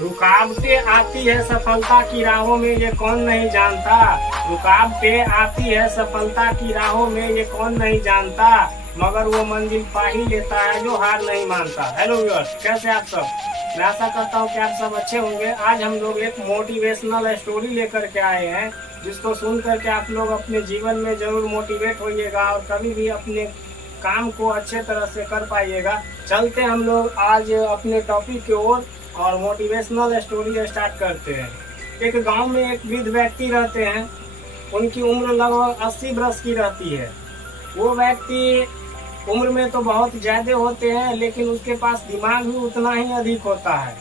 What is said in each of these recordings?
रुकावटें आती है सफलता की राहों में, ये कौन नहीं जानता। रुकावटें आती है सफलता की राहों में, ये कौन नहीं जानता। मगर वो मंजिल पा ही लेता है जो हार नहीं मानता। हेलो व्यूअर्स, कैसे आप सब। मैं आशा करता हूँ कि आप सब अच्छे होंगे। आज हम लोग एक मोटिवेशनल स्टोरी लेकर के आए हैं, जिसको सुन करके आप लोग अपने जीवन में जरूर मोटिवेट होइएगा और कभी भी अपने काम को अच्छे तरह से कर पाइएगा। चलते हम लोग आज अपने टॉपिक की ओर और मोटिवेशनल स्टोरी स्टार्ट करते हैं। एक गांव में एक वृद्ध व्यक्ति रहते हैं। उनकी उम्र लगभग 80 वर्ष की रहती है। वो व्यक्ति उम्र में तो बहुत ज्यादा होते हैं, लेकिन उसके पास दिमाग भी उतना ही अधिक होता है।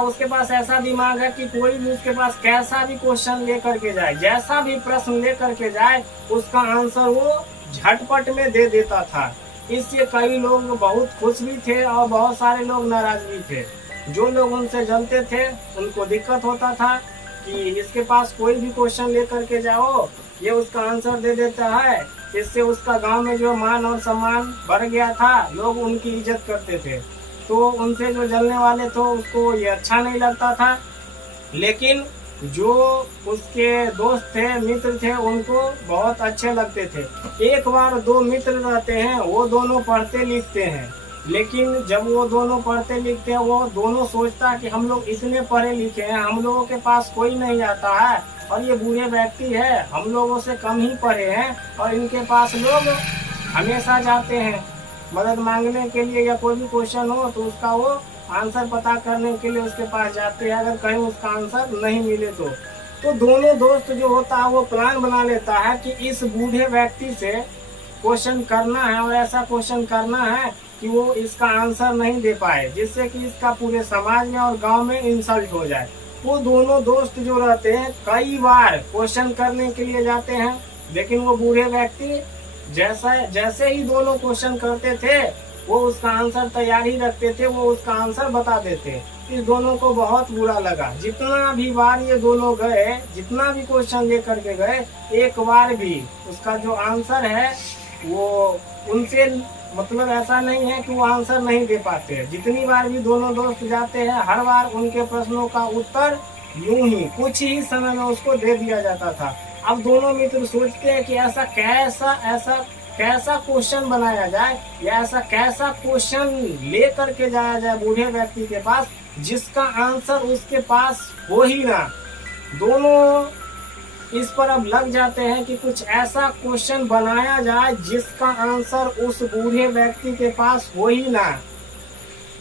उसके पास ऐसा दिमाग है कि कोई भी उसके पास कैसा भी क्वेश्चन लेकर के जाए, जैसा भी प्रश्न लेकर के जाए, उसका आंसर वो झटपट में दे देता था। इससे कई लोग बहुत खुश भी थे और बहुत सारे लोग नाराज भी थे। जो लोग उनसे जलते थे उनको दिक्कत होता था कि इसके पास कोई भी क्वेश्चन लेकर के जाओ, ये उसका आंसर दे देता है। इससे उसका गांव में जो मान और सम्मान बढ़ गया था, लोग उनकी इज्जत करते थे। तो उनसे जो जलने वाले थे उसको ये अच्छा नहीं लगता था। लेकिन जो उसके दोस्त थे, मित्र थे, उनको बहुत अच्छे लगते थे। एक बार दो मित्र रहते हैं, वो दोनों पढ़ते लिखते हैं। लेकिन जब वो दोनों पढ़ते लिखते हैं, वो दोनों सोचता है कि हम लोग इतने पढ़े लिखे हैं, हम लोगों के पास कोई नहीं आता है, और ये बूढ़े व्यक्ति है, हम लोगों से कम ही पढ़े हैं, और इनके पास लोग हमेशा जाते हैं मदद मांगने के लिए, या कोई भी क्वेश्चन हो तो उसका वो आंसर पता करने के लिए उसके पास जाते हैं, अगर कहीं उसका आंसर नहीं मिले तो दोनों दोस्त जो होता है वो प्लान बना लेता है कि इस बूढ़े व्यक्ति से क्वेश्चन करना है, और ऐसा क्वेश्चन करना है कि वो इसका आंसर नहीं दे पाए, जिससे कि इसका पूरे समाज में और गांव में इंसल्ट हो जाए। वो दोनों दोस्त जो रहते हैं कई बार क्वेश्चन करने के लिए जाते हैं, लेकिन वो बूढ़े व्यक्ति जैसे ही दोनों क्वेश्चन करते थे, वो उसका आंसर तैयार ही रखते थे, वो उसका आंसर बता देते। इस दोनों को बहुत बुरा लगा। जितना भी बार ये दोनों गए, जितना भी क्वेश्चन लेकर के गए, एक बार भी उसका जो आंसर है वो उनसे मतलब ऐसा नहीं है कि वो आंसर नहीं दे पाते। जितनी बार भी दोनों दोस्त जाते हैं, हर बार उनके प्रश्नों का उत्तर यूं ही कुछ ही समय में उसको दे दिया जाता था। अब दोनों मित्र सोचते हैं कि ऐसा कैसा क्वेश्चन बनाया जाए, या ऐसा कैसा क्वेश्चन ले करके जाया जाए बूढ़े व्यक्ति के पास, जिसका आंसर उसके पास हो ही ना। दोनों इस पर अब लग जाते हैं कि कुछ ऐसा क्वेश्चन बनाया जाए जिसका आंसर उस बूढ़े व्यक्ति के पास हो ही ना।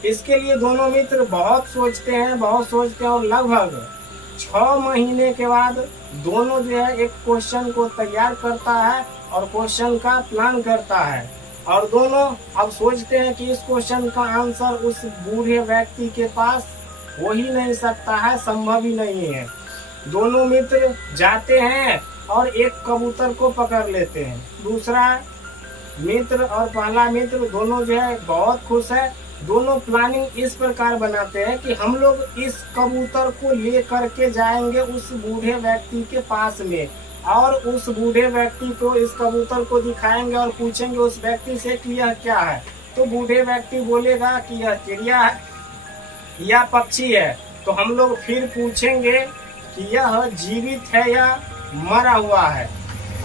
इसके लिए दोनों मित्र बहुत सोचते हैं और लगभग 6 महीने के बाद दोनों जो है एक क्वेश्चन को तैयार करता है और क्वेश्चन का प्लान करता है। और दोनों अब सोचते हैं कि इस क्वेश्चन का आंसर उस बूढ़े व्यक्ति के पास हो ही नहीं सकता है, संभव ही नहीं है। दोनों मित्र जाते हैं और एक कबूतर को पकड़ लेते हैं। दूसरा मित्र और पहला मित्र दोनों जो है बहुत खुश है। दोनों प्लानिंग इस प्रकार बनाते हैं कि हम लोग इस कबूतर को ले करके जाएंगे उस बूढ़े व्यक्ति के पास में, और उस बूढ़े व्यक्ति को इस कबूतर को दिखाएंगे और पूछेंगे उस व्यक्ति से कि यह क्या है। तो बूढ़े व्यक्ति बोलेगा कि यह चिड़िया है या पक्षी है। तो हम लोग फिर पूछेंगे कि यह जीवित है या मरा हुआ है।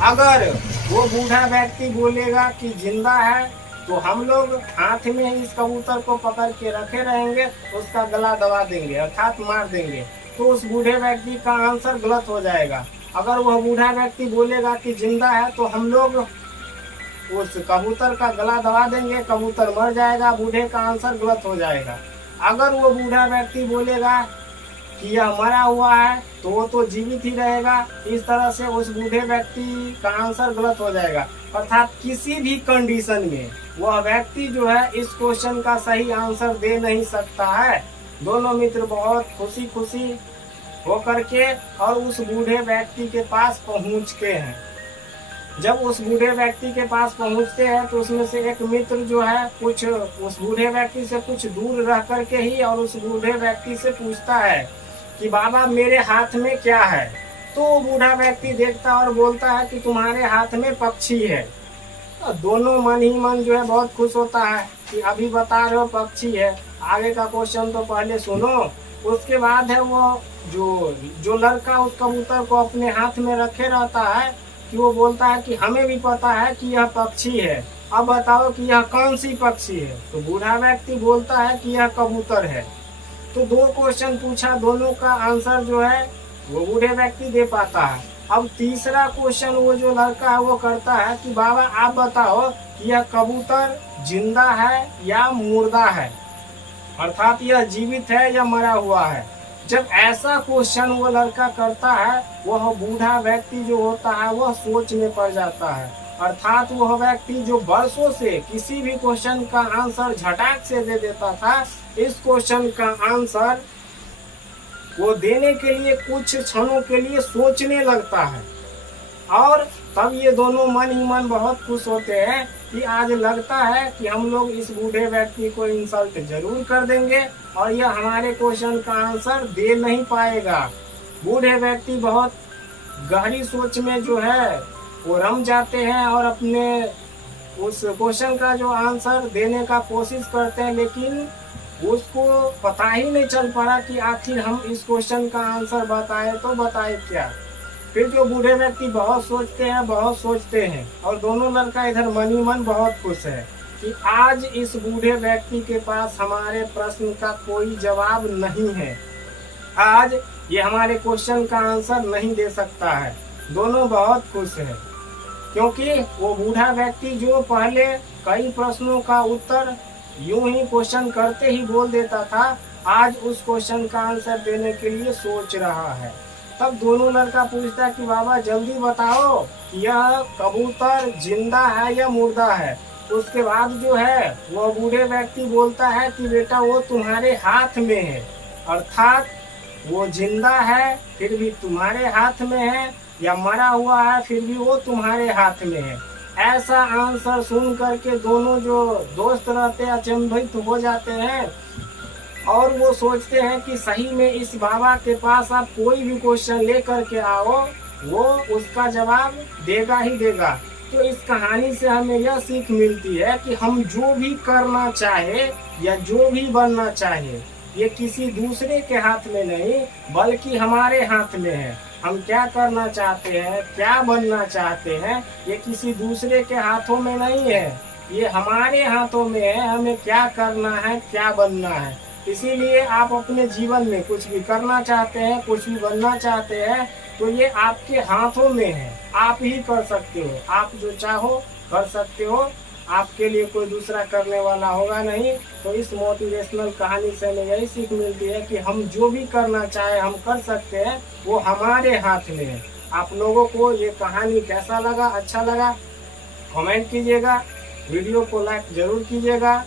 अगर वो बूढ़ा व्यक्ति बोलेगा कि जिंदा है, तो हम लोग हाथ में ही इस कबूतर को पकड़ के रखे रहेंगे, उसका गला दबा देंगे अर्थात मार देंगे। तो उस बूढ़े व्यक्ति का आंसर गलत हो जाएगा। अगर वह बूढ़ा व्यक्ति बोलेगा कि जिंदा है, तो हम लोग उस कबूतर का गला दबा देंगे, कबूतर मर जाएगा, बूढ़े का आंसर गलत हो जाएगा। अगर वो बूढ़ा व्यक्ति बोलेगा कि यह मरा हुआ है, तो वो तो जीवित ही रहेगा। इस तरह से उस बूढ़े व्यक्ति का आंसर गलत हो जाएगा। अर्थात किसी भी कंडीशन में वह व्यक्ति जो है इस क्वेश्चन का सही आंसर दे नहीं सकता है। दोनों मित्र बहुत खुशी होकर के और उस बूढ़े व्यक्ति के पास पहुंचते हैं। जब उस बूढ़े व्यक्ति के पास पहुंचते हैं, तो उसमें से एक मित्र जो है कुछ उस बूढ़े व्यक्ति से कुछ दूर रह करके ही और उस बूढ़े व्यक्ति से पूछता है कि बाबा मेरे हाथ में क्या है। तो बूढ़ा व्यक्ति देखता और बोलता है कि तुम्हारे हाथ में पक्षी है। दोनों मन ही मन जो है बहुत खुश होता है कि अभी बता रहे हो पक्षी है। आगे का क्वेश्चन तो पहले सुनो। उसके बाद है वो जो लड़का उस कबूतर को अपने हाथ में रखे रहता है कि वो बोलता है कि हमें भी पता है कि यह पक्षी है, अब बताओ कि यह कौन सी पक्षी है। तो बूढ़ा व्यक्ति बोलता है कि यह कबूतर है। तो 2 क्वेश्चन पूछा, दोनों का आंसर जो है वो बूढ़े व्यक्ति दे पाता है। अब तीसरा क्वेश्चन वो जो लड़का है वो करता है कि बाबा आप बताओ कि यह कबूतर जिंदा है या मुर्दा है, अर्थात यह जीवित है या मरा हुआ है। जब ऐसा क्वेश्चन वो लड़का करता है, वह बूढ़ा व्यक्ति जो होता है वह सोच में पड़ जाता है। अर्थात वह व्यक्ति जो बरसों से किसी भी क्वेश्चन का आंसर झटाक से दे देता था, इस क्वेश्चन का आंसर वो देने के लिए कुछ क्षणों के लिए सोचने लगता है। और तब ये दोनों मन ही मन बहुत खुश होते हैं कि आज लगता है कि हम लोग इस बूढ़े व्यक्ति को इंसल्ट जरूर कर देंगे और यह हमारे क्वेश्चन का आंसर दे नहीं पाएगा। बूढ़े व्यक्ति बहुत गहरी सोच में जो है वो रम जाते हैं और अपने उस क्वेश्चन का जो आंसर देने का कोशिश करते हैं, लेकिन उसको पता ही नहीं चल पड़ा कि आखिर हम इस क्वेश्चन का आंसर बताए तो बताए क्या। फिर जो बूढ़े व्यक्ति बहुत सोचते हैं और दोनों लड़का इधर मन ही मन बहुत खुश है कि आज इस बूढ़े व्यक्ति के पास हमारे प्रश्न का कोई जवाब नहीं है, आज ये हमारे क्वेश्चन का आंसर नहीं दे सकता है। दोनों बहुत खुश हैं क्योंकि वो बूढ़ा व्यक्ति जो पहले कई प्रश्नों का उत्तर यूं ही क्वेश्चन करते ही बोल देता था, आज उस क्वेश्चन का आंसर देने के लिए सोच रहा है। तब दोनों लड़का पूछता है कि बाबा जल्दी बताओ कि यह कबूतर जिंदा है या मुर्दा है। उसके बाद जो है वह बूढ़े व्यक्ति बोलता है कि बेटा वो तुम्हारे हाथ में है, अर्थात वो जिंदा है फिर भी तुम्हारे हाथ में है, या मरा हुआ है फिर भी वो तुम्हारे हाथ में है। ऐसा आंसर सुन करके दोनों जो दोस्त रहते हैं अचंभित हो जाते हैं और वो सोचते हैं कि सही में इस बाबा के पास आप कोई भी क्वेश्चन लेकर के आओ, वो उसका जवाब देगा ही देगा। तो इस कहानी से हमें यह सीख मिलती है कि हम जो भी करना चाहे या जो भी बनना चाहे, ये किसी दूसरे के हाथ में नहीं बल्कि हमारे हाथ में है। हम क्या करना चाहते हैं, क्या बनना चाहते हैं, ये किसी दूसरे के हाथों में नहीं है, ये हमारे हाथों में है। हमें क्या करना है, क्या बनना है। इसीलिए आप अपने जीवन में कुछ भी करना चाहते हैं, कुछ भी बनना चाहते हैं, तो ये आपके हाथों में है, आप ही कर सकते हो। आप जो चाहो कर सकते हो, आपके लिए कोई दूसरा करने वाला होगा नहीं। तो इस मोटिवेशनल कहानी से हमें यही सीख मिलती है कि हम जो भी करना चाहे हम कर सकते हैं, वो हमारे हाथ में है। आप लोगों को ये कहानी कैसा लगा, अच्छा लगा, कमेंट कीजिएगा, वीडियो को लाइक जरूर कीजिएगा।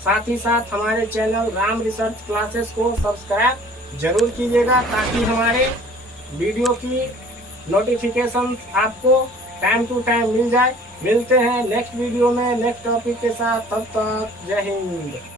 साथ ही साथ हमारे चैनल राम रिसर्च क्लासेस को सब्सक्राइब जरूर कीजिएगा ताकि हमारे वीडियो की नोटिफिकेशन आपको टाइम टू टाइम मिल जाए। मिलते हैं नेक्स्ट वीडियो में नेक्स्ट टॉपिक के साथ, तब तक जय हिंद।